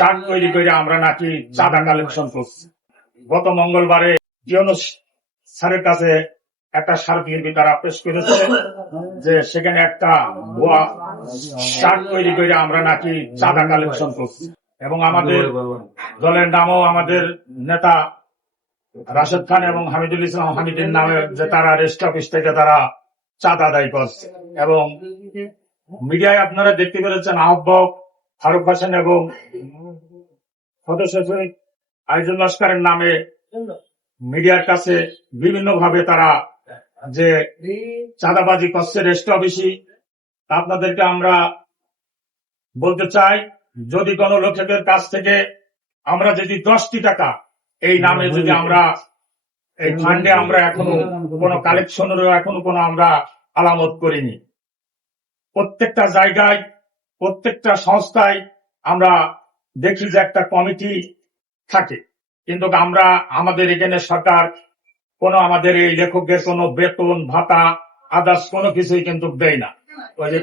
Chart তৈরি করে আমরা নাকি চাঁদা কালেকশন করছি। গত মঙ্গলবারে ইউনূস স্যারের কাছে একটা স্মারকলিপি তারা পেশ করেছে যে সেখানে একটা ভুয়া চার্ট তৈরি করে আমরা নাকি চাঁদা কালেকশন করছি, এবং আমাদের দলের নামও আমাদের নেতা রাশেদ খান এবং হামিদুল ইসলাম হামিদের নামে যে তারা রেস্ট অফিস থেকে তারা চাঁদা আদায় করছে। এবং মিডিয়ায় আপনারা দেখতে পেরেছেন আহ্বায়ক ফারুক হোসেন এবং সদস্য সচিব আইজুল লস্করের নামে মিডিয়ার কাছে বিভিন্ন ভাবে তারা যে চাঁদাবাজি করছে রেস্ট অফিসই। আপনাদেরকে আমরা বলতে চাই, যদি কোনো লোকের কাছ থেকে আমরা যদি 10টি টাকা এই নামে যদি আমরা এই ফান্ডে আমরা এখনো কোনো কালেকশনেরও এখনো কোনো আমরা আলামত করিনি। প্রত্যেকটা জায়গায় প্রত্যেকটা সংস্থায় আমরা দেখি যে একটা কমিটি থাকে, কিন্তু আমরা আমাদের এখানে সরকার কোনো আমাদের এই লেখকদের কোনো বেতন ভাতা আদার্স কোনো কিছুই কিন্তু দেয় না। ওই যে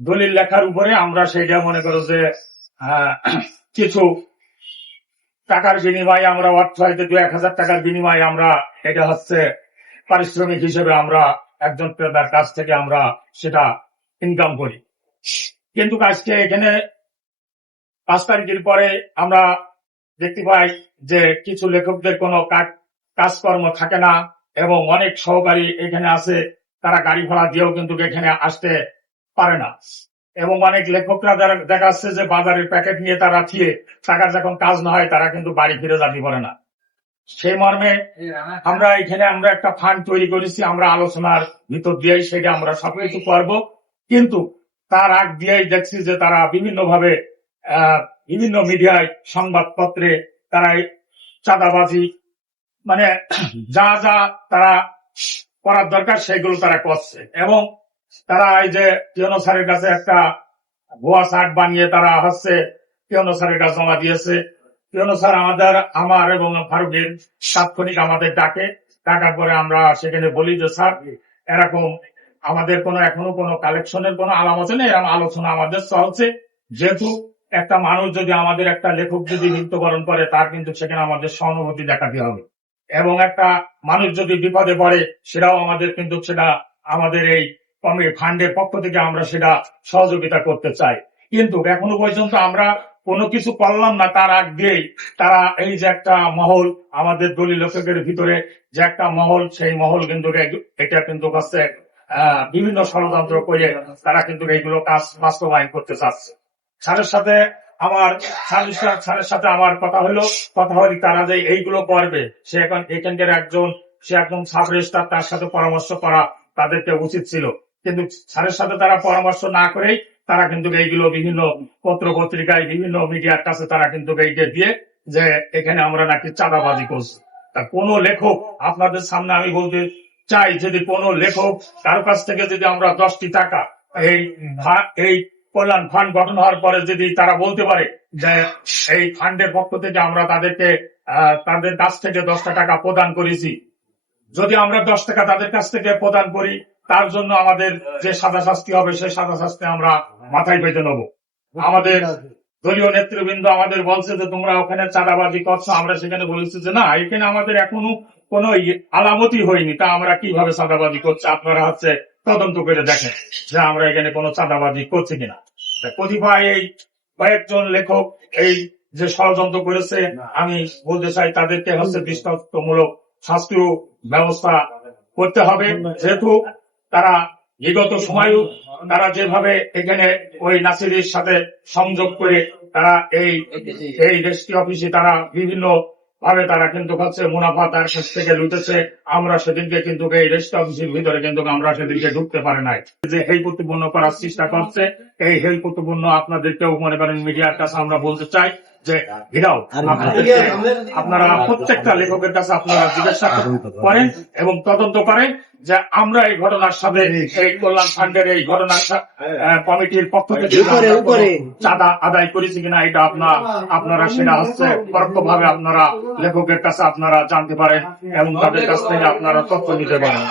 দলিল লেখার উপরে আমরা সেইটা মনে করো যে কিছু টাকার বিনিময়ে আমরা অর্থ হয়তো 1,000 টাকার বিনিময়ে আমরা এটা হচ্ছে পারিশ্রমিক হিসেবে আমরা একজন ক্রেতার কাছ থেকে আমরা সেটা ইনকাম করি। কিন্তু আজকে এখানে 5 তারিখের পরে আমরা দেখতে পাই যে কিছু লেখকদের কোনো কাজকর্ম থাকে না, এবং অনেক সহকারী এখানে আছে তারা গাড়ি ভাড়া দিয়েও কিন্তু এখানে আসতে পারে না, এবং অনেক লেখকরা যারা দেখা যাচ্ছে যে বাজারের প্যাকেট নিয়ে তারা থিয়ে টাকার যখন কাজ না হয় তারা কিন্তু বাড়ি ফিরে যেতে পারে না। সেই মর্মে আমরা এখানে আমরা একটা ফান্ড তৈরি করেছি, আমরা আলোচনার ভিতর দিয়েই সেটা আমরা সবকিছু করব। কিন্তু তার আগ দিয়েই দেখছি যে তারা বিভিন্ন ভাবে বিভিন্ন মিডিয়ায় সংবাদপত্রে তারা চাঁদাবাজি মানে যা যা তারা করার দরকার সেগুলো তারা করছে, এবং তারা এই যে ইউনূস স্যারের কাছে একটা ভুয়া চার্ট বানিয়ে তারা হচ্ছে ইউনূস স্যারের কাছে জমা দিয়েছে। ইউনূস স্যার আমার এবং ফারুকের তাৎক্ষণিক আমাদের ডাকার পরে আমরা সেখানে বলি যে স্যার এরকম আমাদের কোনো এখনো কোনো কালেকশনের কোনো আলামত নেই, এরকম আলোচনা আমাদের চলছে। যেহেতু একটা মানুষ যদি আমাদের একটা লেখক যদি মৃত্যুবরণ করে তার কিন্তু সেখানে আমাদের সহানুভূতি দেখাতে হবে, এবং একটা মানুষ যদি বিপদে পড়ে সেটাও আমাদের কিন্তু সেটা আমাদের এই ফান্ডের পক্ষ থেকে আমরা সেটা সহযোগিতা করতে চাই। কিন্তু এখনো পর্যন্ত আমরা কোনো কিছু করলাম না, তার আগ দিয়েই তারা এই যে একটা মহল আমাদের দলীয় লেখকের ভিতরে যে একটা মহল, সেই মহল কিন্তু এটা কিন্তু হচ্ছে বিভিন্ন ষড়যন্ত্র করে তারা কিন্তু এইগুলো কাজ বাস্তবায়ন করতে চাচ্ছে। স্যারের সাথে আমার কথা হলি তারা যে এইগুলো করবে সে এখন এখানকার একজন সাব রেজিস্ট্রার, তার সাথে পরামর্শ করা তাদেরকে উচিত ছিল, কিন্তু স্যারের সাথে তারা পরামর্শ না করেই তারা কিন্তু এইগুলো বিভিন্ন পত্র পত্রিকায় বিভিন্ন মিডিয়ার কাছে তারা কিন্তু এইটা দিয়ে যে এখানে আমরা নাকি চাঁদাবাজি করছি। তা কোন লেখক আপনাদের সামনে আমি বলতে চাই, যদি কোনো লেখক কারো কাছ থেকে যদি আমরা 10টি টাকা এই কল্যাণ ফান্ড গঠন হওয়ার পরে যদি তারা বলতে পারে যে এই ফান্ডের পক্ষ থেকে আমরা তাদেরকে তাদের কাছ থেকে 10টা টাকা প্রদান করেছি, যদি আমরা 10 টাকা তাদের কাছ থেকে প্রদান করি তার জন্য আমাদের যে সাজা শাস্তি হবে সেই সাজা শাস্তি আমরা মাথায় পেতে নেব। আমাদের দলীয় নেতৃবৃন্দ আমাদের বলছে যে তোমরা ওখানে চাঁদাবাজি করছো, আমরা সেখানে বলেছি যে না, এখানে আমাদের এখনো কোনো আলামতই হয়নি, তা আমরা কিভাবে চাঁদাবাজি করছি আপনারা হচ্ছে তদন্ত করে দেখেন যে আমরা এখানে কোনো চাঁদাবাজি করছি কিনা। কতিপয় এই কয়েকজন লেখক এই যে ষড়যন্ত্র করেছে, আমি বলতে চাই তাদেরকে হচ্ছে দৃষ্টান্তমূলক শাস্তির ব্যবস্থা করতে হবে, যেহেতু তারা বিগত সময়ও তারা যেভাবে এখানে ওই নাসিরের সাথে সংযোগ করে তারা এই রেজিস্ট্রি অফিসে তারা বিভিন্ন ভাবে তারা কিন্তু হচ্ছে মুনাফা তার কাছ থেকে লুটেছে। আমরা সেদিনকে কিন্তু এই রেজিস্ট্রি অফিসের ভিতরে কিন্তু আমরা সেদিনকে ঢুকতে পারি নাই, যে হেয়প্রতিপন্ন করার চেষ্টা করছে। এই হেয়প্রতিপন্ন আপনাদেরকেও মনে করেন মিডিয়ার কাছে আমরা বলতে চাই যে ঘিরাও আপনারা প্রত্যেকটা লেখকের কাছে আপনারা জিজ্ঞাসা করেন এবং তদন্ত করেন যে আমরা এই ঘটনার সাথে এই কল্যাণ ফান্ডের এই ঘটনার কমিটির পক্ষ থেকে চাঁদা আদায় করেছি কিনা এটা আপনারা সেটা হচ্ছে পরোক্ষভাবে আপনারা লেখকের কাছে আপনারা জানতে পারেন এবং তাদের কাছ থেকে আপনারা তথ্য নিতে পারেন।